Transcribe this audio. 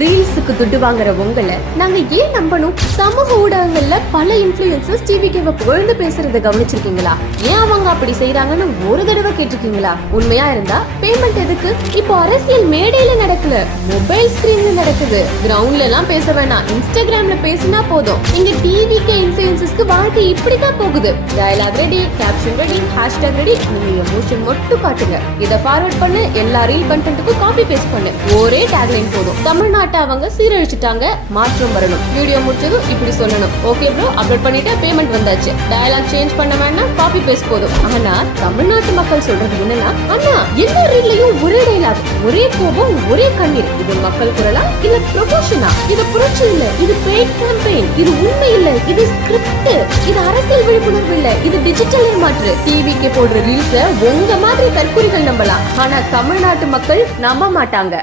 ரீல்ஸுக்கு துட்டு வாங்குற உங்களை நாங்க ஏன் நம்பணும்? சமூக ஊடகங்கள்ல பல இன்ஃபுளுசர்ஸ் டிவிக்கு புகழ்ந்து பேசுறத கவனிச்சிருக்கீங்களா? ஏன் அவங்க அப்படி செய்யறாங்கன்னு ஒரு தடவை கேட்டிருக்கீங்களா? உண்மையா இருந்தா பேமெண்ட் எதுக்கு? இப்போ அரசியல் மேடையில நடக்கல மொபைல் ஸ்கிரீன்ல நடக்குது. கிரவுண்ட்ல எல்லாம் பேச வேணாம். இன்ஸ்டாகிராம்ல பேசினா போதும். இங்க டிவிக்கு இன்ஃபுளுசர்ஸ்க்கு வாழ்க்கை இப்படிதான் போகுது. Dialogue ready caption ready hashtag ready நீங்க எமோஷன் மட்டும் காட்டுங்க. இத ஃபார்வர்ட் பண்ணு எல்லா ரீல் கண்டென்ட்டுக்கும் காப்பி பேஸ்ட் பண்ணு. ஒரே டேக்லைன் போதும். தமிழ்நாட்டை அவங்க சீரழிச்சிட்டாங்க. மாற்றம் வரணும். வீடியோ முடிச்சதும் இப்படி சொல்லணும். ஓகே ப்ரோ அப்லோட் பண்ணிட்டு பேமெண்ட் வந்தாச்சு. டயலாக் சேஞ்ச் பண்ண வேணாம் காப்பி பேஸ்ட் போதும். ஆனா தமிழ்நாட்டு மக்கள் சொல்றது என்னன்னா அண்ணா எல்லா ரீல்லையும் ஒரே டயலாக் ஒரே கோபம் ஒரே கண்ணீர். இது மக்கள் குரலா? இல்ல ப்ரொபோஷனா இது புரட்சி இல்ல இது பெய்ட் கேம்பெயின் இது உண்மை இல்ல இது ஸ்கிரிப்ட் இது அரசியல் விழிப்புணர்வு இல்ல இது டிஜிட்டல் ஏமாற்று டிவிக்கு போடுற ரீல்ஸ உங்க மாதிரி தற்கொலைகள் நம்பலாம். ஆனா தமிழ்நாட்டு மக்கள் நம்ப மாட்டாங்க.